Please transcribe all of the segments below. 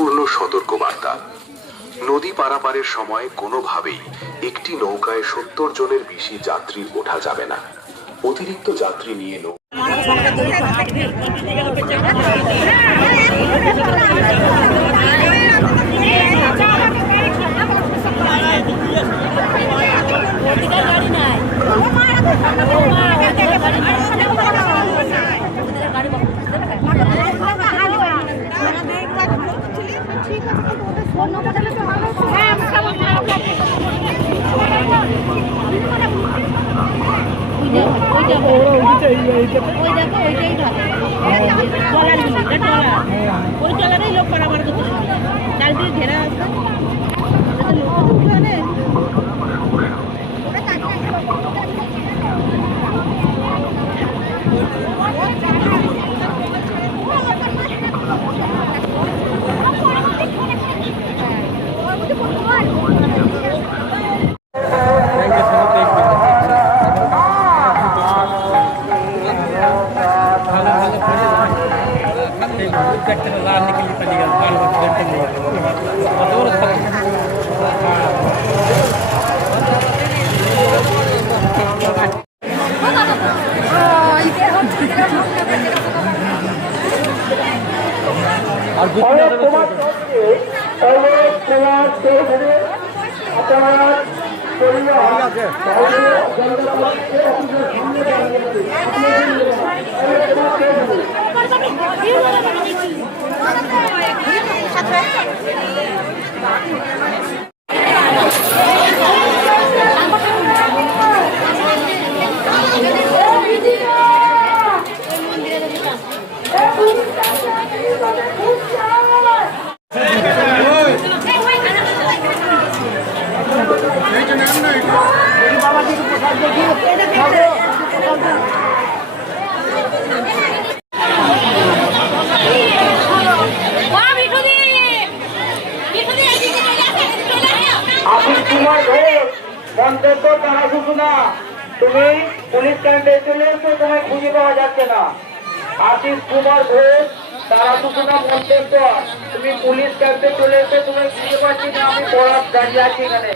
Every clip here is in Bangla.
সম্পূর্ণ সতর্কবার্তা। নদী পারাপারের সময় কোনোভাবেই একটি নৌকায় 70 জনের বেশি যাত্রী ওঠা যাবে না। অতিরিক্ত যাত্রী নিয়ে ওই ট্রলারেই লোক পারাপার করতে চারদিকে ঘেরা আছে তুমি পুলিশ ক্যাম্পে চলে এসে তোমায় খুঁজে পাওয়া যাচ্ছে না। আশিস কুমার ঘোষ তারা সুকুনা মন্তেশ্বর, তুমি পুলিশ ক্যাম্পে চলে এসে তোমায় খুঁজে পাচ্ছি না। আমি পড়ার দাঁড়িয়ে আছি এখানে।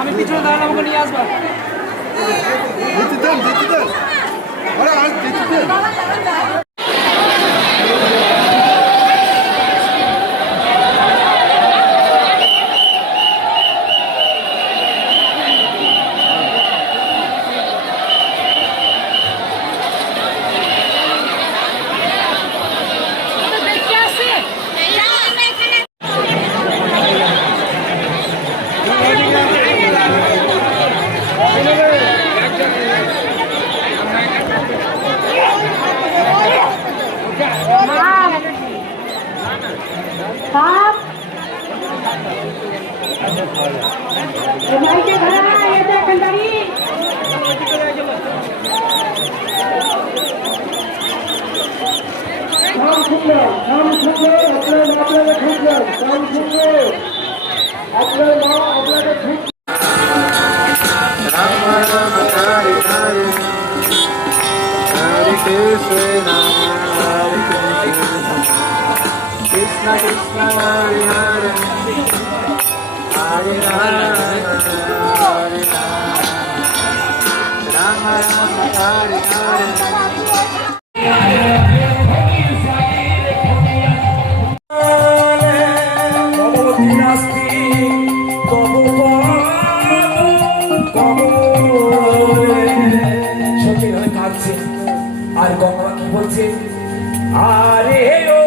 আমি পিছনে দাঁড়ান, আমাকে নিয়ে আসবা। Krishna Krishna Hare Hare Hare Hare Rama Rama Hare Hare আর গঙ্গা কি বলছে? আরে ও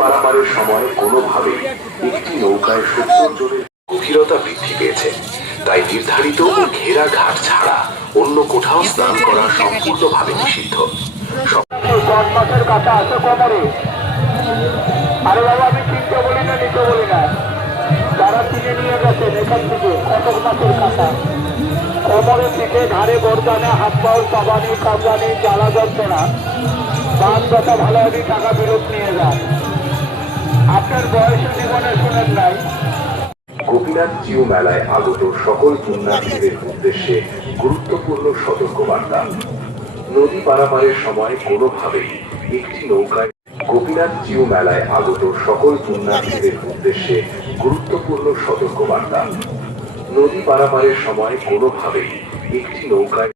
পারাপারের সময় কোনোভাবেই একটি নৌকায় 70 জনের গভীরতা বৃদ্ধি পেয়েছে, তাই নির্ধারিত ও ঘেরা ঘাট ছাড়া অন্য কোথাও স্নান করা সম্পূর্ণভাবে নিষিদ্ধ। 10 মাসের কাটা আছে কোমরে। আরে বাবা, আমি কিনতে বলি না, নিতে বলি না, যারা কিনে নিয়ে গেছেন এখান থেকে কতক মাসের কাটা কোমরে থেকে ঘাড়ে গর্দানে, হাত পাও চাবানি, কামড়ানি, জ্বালা যন্ত্রণা, বাদ ব্যথা ভালো হলে টাকা ফেরত নিয়ে যান। আপনার বয়স জীবনে শুনেন নাই। গোপীনাথ জিউ মেলায় আগত সকল পুণ্যার্থীদের উদ্দেশ্যে গুরুত্বপূর্ণ সতর্কবার্তা। নদী পারাপারের সময় কোনোভাবেই একটি নৌকায় গোপীনাথ জিউ মেলায় আগত সকল পুণ্যার্থীদের উদ্দেশ্যে গুরুত্বপূর্ণ সতর্কবার্তা। নদী পারাপারের সময় কোনোভাবেই একটি নৌকায়